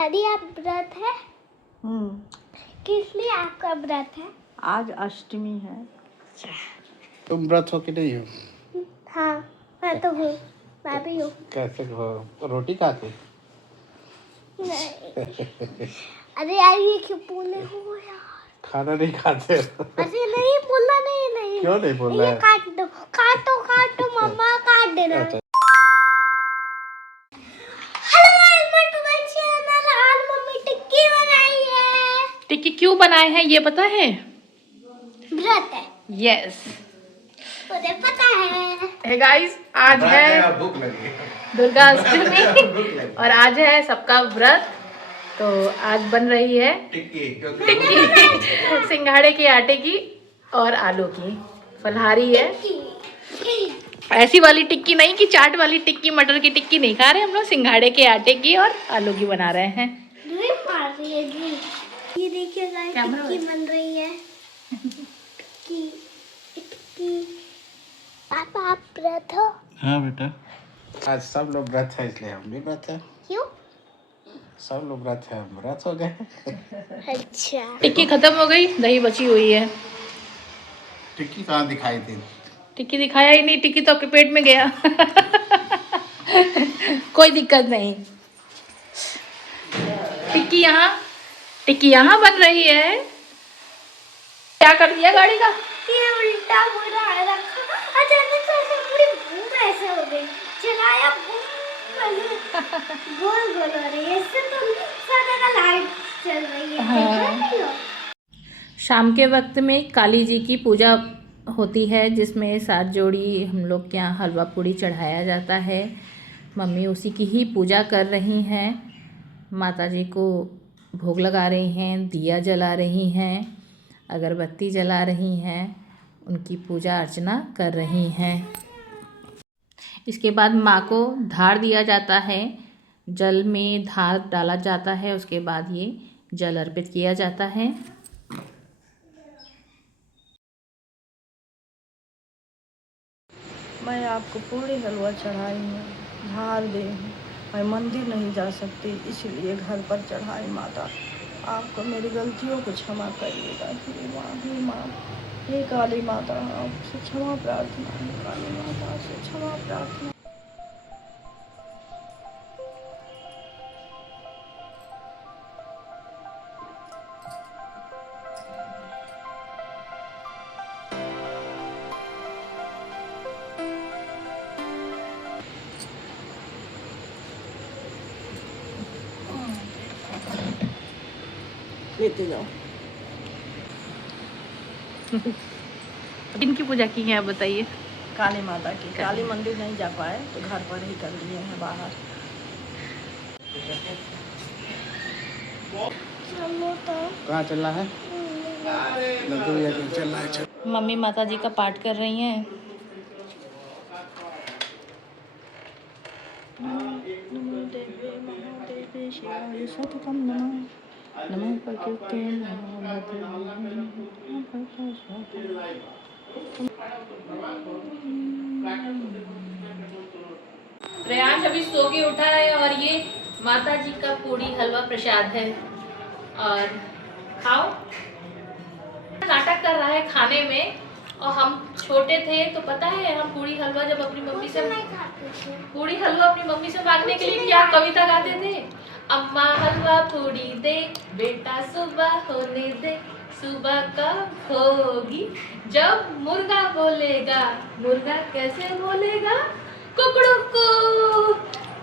दादी आप व्रत है? किस लिए आपका व्रत है? आज अष्टमी है। तुम व्रत हो कि नहीं हो? हाँ मैं तो हूँ, मैं भी हूँ। कैसे हो? रोटी खा के? नहीं अरे यार ये क्यों बोले हो यार? खाना नहीं खाते हो? अरे नहीं बोलना नहीं। क्यों नहीं बोलना ये है? काट दो, काटो मम्मा काट देना। अच्छा। हेलो गाइस, मैं टू माय चैनल। आज मम्मी टिक्की बनाई है। टिक्की क्यों बनाए हैं ये पता है? व्रत है। यस मुझे पता है। हे गाइस, आज है भूख लगी दुर्गा अष्टमी और आज है सबका व्रत। तो आज बन रही है टिक्की सिंघाड़े के आटे की और आलू की फलहारी है। ऐसी वाली टिक्की नहीं कि चाट वाली टिक्की, मटर की टिक्की नहीं खा रहे हम लोग, सिंघाड़े के आटे की और आलू की बना रहे हैं। ये देखिए गाइस, टिक्की बन रही है। टिक्की। पापा आप व्रत हो? हाँ बेटा, आज सब लोग व्रत है इसलिए हम भी व्रत है। क्यों? सब लोग व्रत है, हम व्रत हो गए। अच्छा। टिक्की खत्म हो गई, दही बची हुई है। टिक्की कहाँ दिखाई दी? टिक्की दिखाया ही नहीं, टिक्की तो आपके पेट में गया। कोई दिक्कत नहीं। टिक्की यहाँ बन रही है। क्या कर दिया गाड़ी का? ये उल्टा हो रहा है, रखा अचानक से ऐसे पूरी घूम ऐसे हो गई, चलाया गोल गोल हो रही है। इससे तो सारा लाइट चल रही है। हाँ। शाम के वक्त में काली जी की पूजा होती है, जिसमें 7 जोड़ी हम लोग के यहाँ हलवा पूड़ी चढ़ाया जाता है। मम्मी उसी की ही पूजा कर रही हैं, माता जी को भोग लगा रही हैं, दिया जला रही हैं, अगरबत्ती जला रही हैं, उनकी पूजा अर्चना कर रही हैं। इसके बाद माँ को धार दिया जाता है, जल में धार डाला जाता है, उसके बाद ये जल अर्पित किया जाता है। मैं आपको पूरी हलवा चढ़ाई हूँ, धार दे हूँ। मैं मंदिर नहीं जा सकती, इसलिए घर पर चढ़ाई माता। आपको मेरी गलतियों को क्षमा करिएगा। हे माँ, हे काली माता, आपसे क्षमा प्रार्थना है। काली माता से क्षमा प्रार्थना। लेते जाओ। इनकी पूजा की है आप बताइए? काली माता की। काली मंदिर नहीं जा पाए तो घर पर ही कर लिए हैं बाहर। कहाँ चलना है? नंदू भैया कहीं चलना है। मम्मी माता जी का पाठ कर रही हैं। नमो देवे महादेवे शिवाय सततम नमः। नमः प्रकृते नमः प्रयांश अभी सो के उठा है और ये माता जी का पूड़ी हलवा प्रसाद है और खाओ। नाटक कर रहा है खाने में। और हम छोटे थे तो पता है हम पूड़ी हलवा जब अपनी मम्मी से पूड़ी हलवा अपनी मम्मी से मांगने के लिए क्या कविता गाते थे? अम्मा हलवा पूड़ी दे, बेटा सुबह होने दे, सुबह कब होगी जब मुर्गा बोलेगा। मुर्गा कैसे बोलेगा? कुकड़ुकू।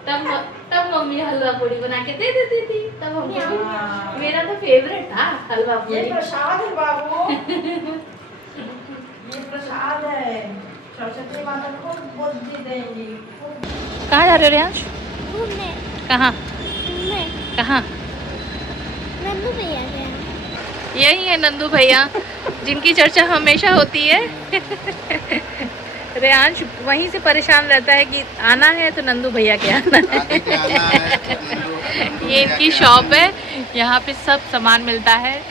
तब मम्मी हलवा पूड़ी बना के दे देती थी। तब हम मेरा तो फेवरेट था हलवा पूड़ी। ये प्रसाद है बाबू। ये प्रसाद है, सरस्वती माता को बुद्धि देंगी। कहाँ जा रहे हो रियांश? घूमने। कहाँ घूमने। कहाँ? नंदू भैया गया। यही है नंदू भैया जिनकी चर्चा हमेशा होती है। रियांश वहीं से परेशान रहता है कि आना है तो नंदू भैया के आना है। ये इनकी शॉप है, यहाँ पे सब सामान मिलता है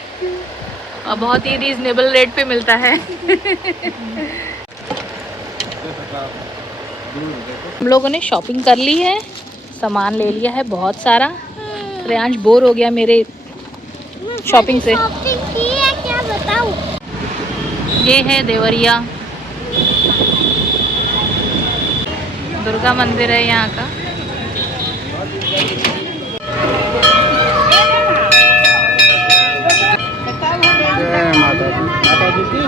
और बहुत ही रीजनेबल रेट पे मिलता है। हम लोगों ने शॉपिंग कर ली है, सामान ले लिया है बहुत सारा। प्रियांश बोर हो गया मेरे शॉपिंग से। शॉपिंग की है क्या बताऊं? ये है देवरिया, दुर्गा मंदिर है यहाँ का। जय माता दी। माता जी की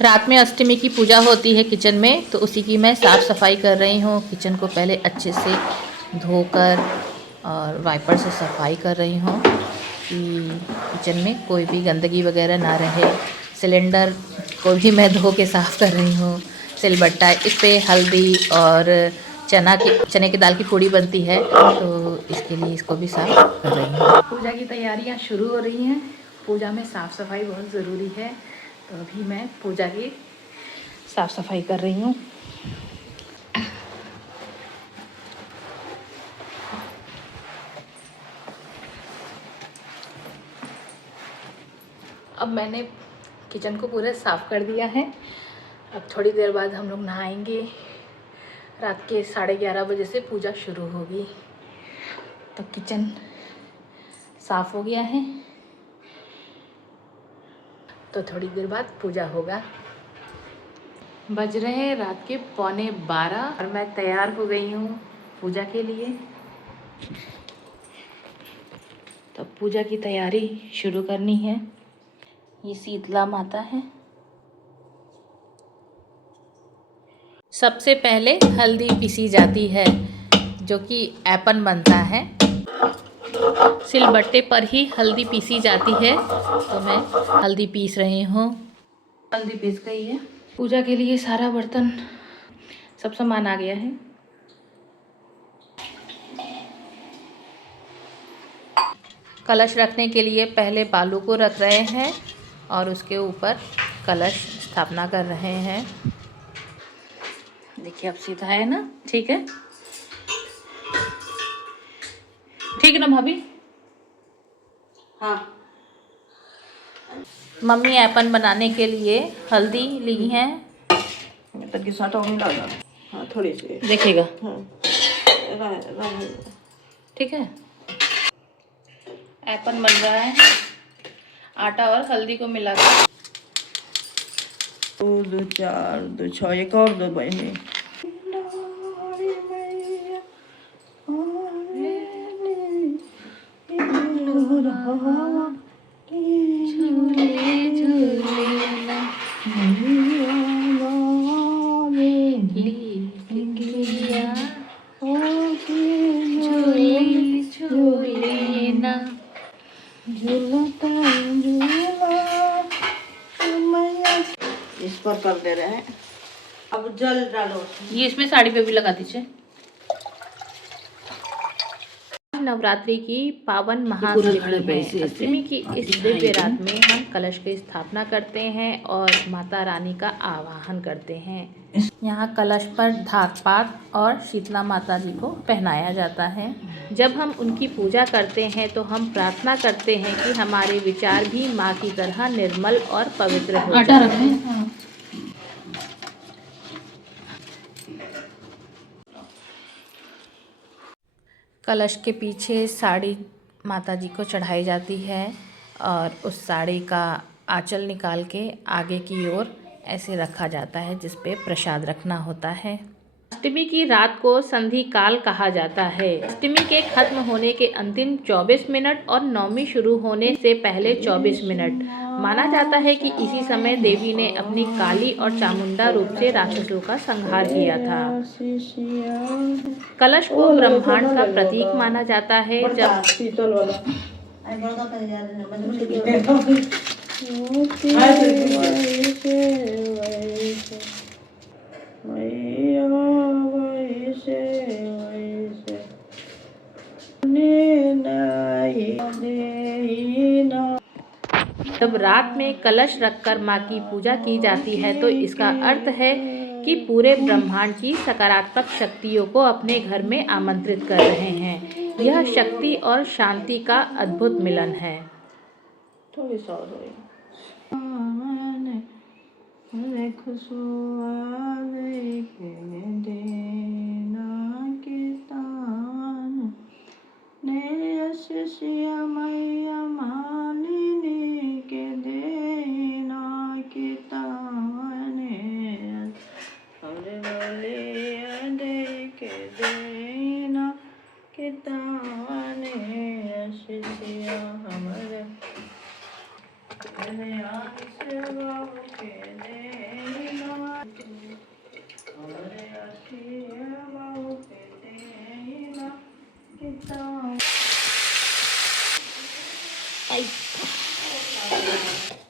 रात में अष्टमी की पूजा होती है किचन में, तो उसी की मैं साफ़ सफाई कर रही हूँ। किचन को पहले अच्छे से धोकर और वाइपर से सफाई कर रही हूँ कि किचन में कोई भी गंदगी वगैरह ना रहे। सिलेंडर को भी मैं धो के साफ़ कर रही हूँ। सिलबट्टा, इस पर हल्दी और चने की दाल की पूड़ी बनती है, तो इसके लिए इसको भी साफ़ कर रही हूँ। पूजा की तैयारियाँ शुरू हो रही हैं। पूजा में साफ़ सफाई बहुत ज़रूरी है, तो अभी मैं पूजा की साफ़ सफाई कर रही हूँ। अब मैंने किचन को पूरा साफ़ कर दिया है। अब थोड़ी देर बाद हम लोग नहाएंगे। रात के 11:30 बजे से पूजा शुरू होगी। तो किचन साफ़ हो गया है, तो थोड़ी देर बाद पूजा होगा। बज रहे हैं रात के 11:15 और मैं तैयार हो गई हूँ पूजा के लिए। तो पूजा की तैयारी शुरू करनी है। ये शीतला माता है। सबसे पहले हल्दी पीसी जाती है, जो कि ऐपन बनता है। सिलबट्टे पर ही हल्दी पीसी जाती है, तो मैं हल्दी पीस रही हूँ। हल्दी पीस गई है। पूजा के लिए सारा बर्तन, सब सामान आ गया है। कलश रखने के लिए पहले बालू को रख रहे हैं और उसके ऊपर कलश स्थापना कर रहे हैं। देखिए अब सीधा है ना, ठीक है, ठीक है ना भाभी? हाँ। मम्मी ऐपन बनाने के लिए हल्दी ली है। हाँ थोड़ी सी देखिएगा, हाँ ठीक है। ऐपन बन रहा है, आटा और हल्दी को मिलाकर। 2 2 4 2 6 एक और दो बहने। इस पर कर दे रहे हैं। अब जल डालो। ये इसमें साड़ी पे भी लगा दीजिए। नवरात्रि की पावन महाअष्टमी है। अष्टमी की इस दिव्य रात में हम कलश की स्थापना करते हैं और माता रानी का आवाहन करते हैं। यहाँ कलश पर धाकपात और शीतला माता जी को पहनाया जाता है। जब हम उनकी पूजा करते हैं तो हम प्रार्थना करते हैं कि हमारे विचार भी माँ की तरह निर्मल और पवित्र हो जाएं। कलश के पीछे साड़ी माता जी को चढ़ाई जाती है और उस साड़ी का आंचल निकाल के आगे की ओर ऐसे रखा जाता है, जिस पे प्रसाद रखना होता है। अष्टमी की रात को संधि काल कहा जाता है। अष्टमी के खत्म होने के अंतिम 24 मिनट और नवमी शुरू होने से पहले 24 मिनट माना जाता है कि इसी समय देवी ने अपनी काली और चामुंडा रूप से राक्षसों का संहार किया था। कलश को ब्रह्मांड का प्रतीक माना जाता है। जब जब रात में कलश रखकर माँ की पूजा की जाती है, तो इसका अर्थ है कि पूरे ब्रह्मांड की सकारात्मक शक्तियों को अपने घर में आमंत्रित कर रहे हैं। यह शक्ति और शांति का अद्भुत मिलन है। अरे खुशबुआ के देना कितान ने शिष्या मैया मालिनी के देना कितान अरे बोले दे के देना कितान शिष्या हमारे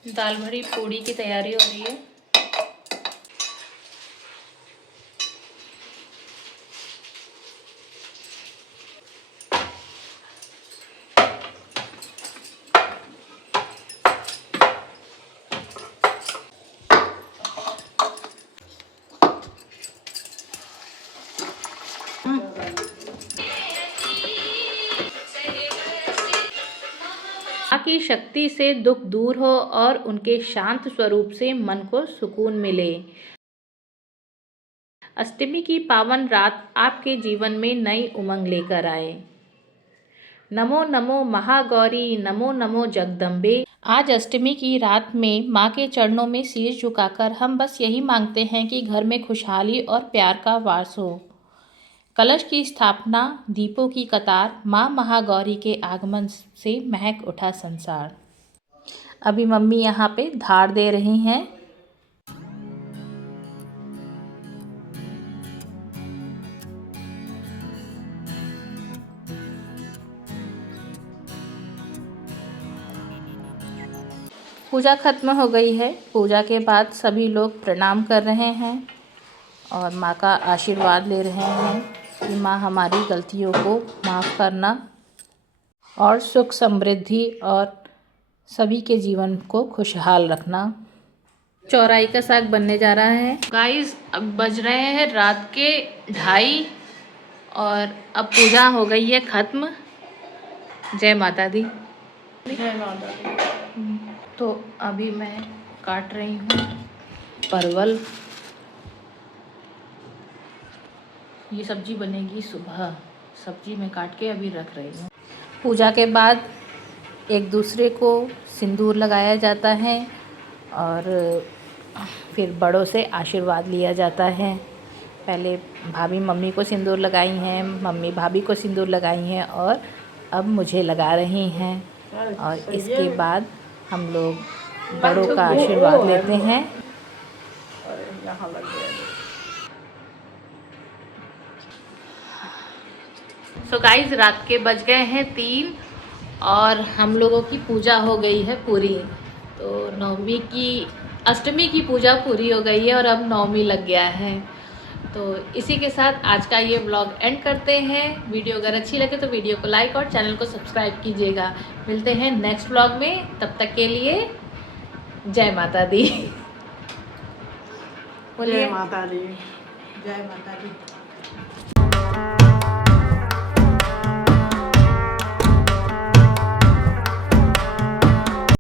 दाल भरी पूड़ी की तैयारी हो रही है। माँ की शक्ति से दुख दूर हो और उनके शांत स्वरूप से मन को सुकून मिले। अष्टमी की पावन रात आपके जीवन में नई उमंग लेकर आए। नमो नमो महागौरी, नमो नमो जगदम्बे। आज अष्टमी की रात में माँ के चरणों में शीश झुकाकर हम बस यही मांगते हैं कि घर में खुशहाली और प्यार का वास हो। कलश की स्थापना, दीपों की कतार, माँ महागौरी के आगमन से महक उठा संसार। अभी मम्मी यहाँ पे धार दे रही हैं। पूजा खत्म हो गई है। पूजा के बाद सभी लोग प्रणाम कर रहे हैं और माँ का आशीर्वाद ले रहे हैं कि माँ हमारी गलतियों को माफ़ करना और सुख समृद्धि और सभी के जीवन को खुशहाल रखना। चौराई का साग बनने जा रहा है। गाइस, अब बज रहे हैं रात के 2:30 और अब पूजा हो गई है ख़त्म। जय माता दी। जय माता दी। तो अभी मैं काट रही हूँ परवल। ये सब्जी बनेगी सुबह। सब्जी मैं काट के अभी रख रही हूँ। पूजा के बाद एक दूसरे को सिंदूर लगाया जाता है और फिर बड़ों से आशीर्वाद लिया जाता है। पहले भाभी मम्मी को सिंदूर लगाई हैं, मम्मी भाभी को सिंदूर लगाई हैं और अब मुझे लगा रही हैं। और इसके बाद हम लोग बड़ों का आशीर्वाद लेते हैं। यहाँ लग गया। सो गाइस, रात के बज गए हैं 3 और हम लोगों की पूजा हो गई है पूरी। तो अष्टमी की पूजा पूरी हो गई है और अब नवमी लग गया है। तो इसी के साथ आज का ये व्लॉग एंड करते हैं। वीडियो अगर अच्छी लगे तो वीडियो को लाइक और चैनल को सब्सक्राइब कीजिएगा। मिलते हैं नेक्स्ट व्लॉग में। तब तक के लिए जय माता दी। जय माता दी। जय माता दी।